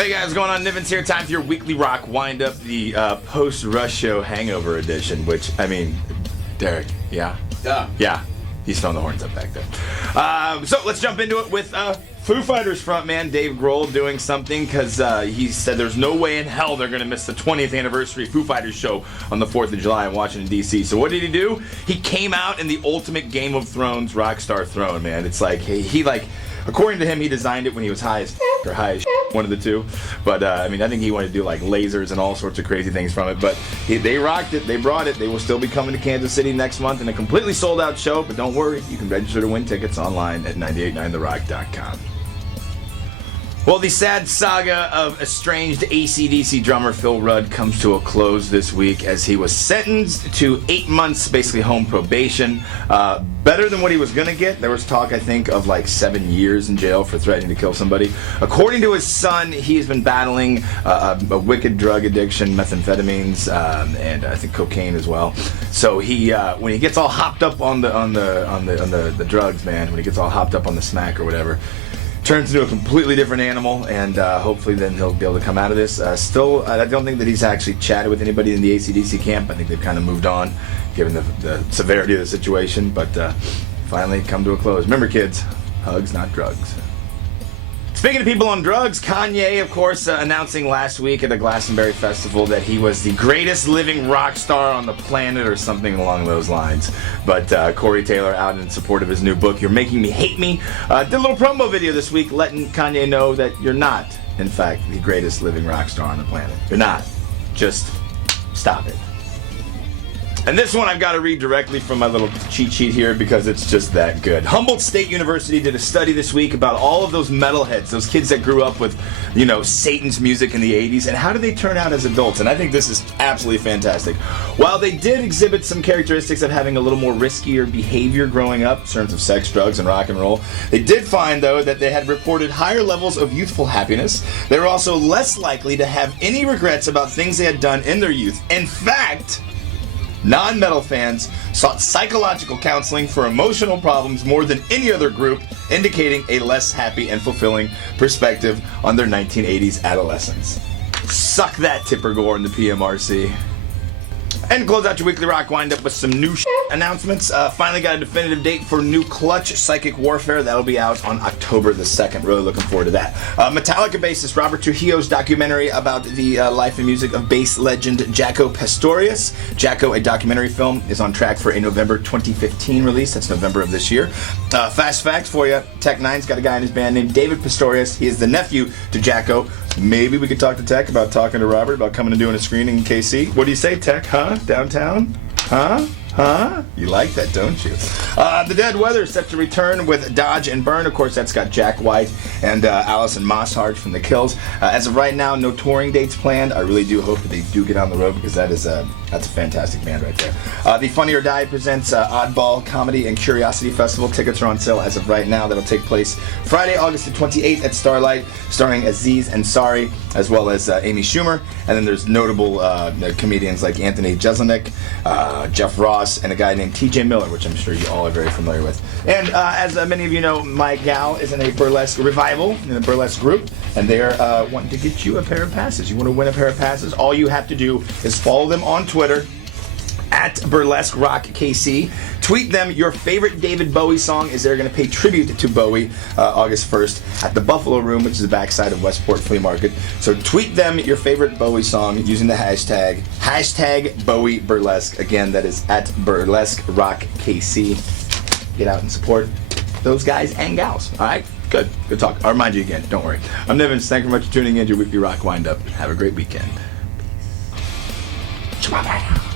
Hey guys, what's going on? Nivens here. Time for your weekly rock wind-up, the post-Rush Show hangover edition, which, I mean, Derek, yeah? Yeah. He's throwing the horns up back there. So let's jump into it with Foo Fighters frontman Dave Grohl doing something, because he said there's no way in hell they're going to miss the 20th anniversary Foo Fighters show on the 4th of July in Washington, D.C. So what did he do? He came out in the ultimate Game of Thrones rockstar throne, man. It's like, he according to him, he designed it when he was high as or high as one of the two. But, I mean, I think he wanted to do, like, lasers and all sorts of crazy things from it. But they rocked it. They brought it. They will still be coming to Kansas City next month in a completely sold-out show. But don't worry. You can register to win tickets online at 989therock.com. Well, the sad saga of estranged AC/DC drummer Phil Rudd comes to a close this week as he was sentenced to 8 months, basically home probation. Better than what he was going to get. There was talk, I think, of like 7 years in jail for threatening to kill somebody. According to his son, he's been battling a wicked drug addiction, methamphetamines, and I think cocaine as well. So he, when he gets all hopped up on the drugs, man, when he gets all hopped up on the smack or whatever, turns into a completely different animal, and hopefully then he'll be able to come out of this. Still, I don't think that he's actually chatted with anybody in the AC/DC camp. I think they've kind of moved on, given the severity of the situation, but finally come to a close. Remember, kids, hugs, not drugs. Speaking of people on drugs, Kanye, of course, announcing last week at a Glastonbury Festival that he was the greatest living rock star on the planet or something along those lines. But Corey Taylor, out in support of his new book, You're Making Me Hate Me, did a little promo video this week letting Kanye know that you're not, in fact, the greatest living rock star on the planet. You're not. Just stop it. And this one I've got to read directly from my little cheat sheet here because it's just that good. Humboldt State University did a study this week about all of those metalheads, those kids that grew up with, you know, Satan's music in the 80s, and how do they turn out as adults? And I think this is absolutely fantastic. While they did exhibit some characteristics of having a little more riskier behavior growing up in terms of sex, drugs, and rock and roll, they did find, though, that they had reported higher levels of youthful happiness. They were also less likely to have any regrets about things they had done in their youth. In fact, non-metal fans sought psychological counseling for emotional problems more than any other group, indicating a less happy and fulfilling perspective on their 1980s adolescence. Suck that, Tipper Gore and the PMRC. And close out your weekly rock wind-up with some new announcements. Finally got a definitive date for new Clutch Psychic Warfare. That'll be out on October the 2nd. Really looking forward to that. Metallica bassist Robert Trujillo's documentary about the life and music of bass legend Jaco Pastorius. Jaco, a documentary film, is on track for a November 2015 release. That's November of this year. Fast facts for you. Tech Nine's got a guy in his band named David Pastorius. He is the nephew to Jaco. Maybe we could talk to Tech about talking to Robert about coming and doing a screening in KC. What do you say, Tech? Huh? Downtown? Huh? You like that, don't you? The Dead Weather is set to return with Dodge and Burn. Of course, that's got Jack White and Alison Mosshart from The Kills. As of right now, no touring dates planned. I really do hope that they do get on the road because that's a fantastic band right there. The Funny or Die presents Oddball Comedy and Curiosity Festival. Tickets are on sale as of right now. That'll take place Friday, August the 28th at Starlight, starring Aziz Ansari as well as Amy Schumer. And then there's notable comedians like Anthony Jeselnik, Jeff Ross, and a guy named TJ Miller, which I'm sure you all are very familiar with. And as many of you know, my gal is in a burlesque revival, in a burlesque group, and they're wanting to get you a pair of passes. You want to win a pair of passes? All you have to do is follow them on Twitter at Burlesque Rock KC. Tweet them your favorite David Bowie song, as they're going to pay tribute to Bowie August 1st at the Buffalo Room, which is the backside of Westport Flea Market. So tweet them your favorite Bowie song using the hashtag Bowie Burlesque. Again, that is at Burlesque Rock KC. Get out and support those guys and gals. All right? Good talk. I'll remind you again. Don't worry. I'm Nivens. Thank you very much for tuning in to your weekly rock wind-up. Have a great weekend. Peace.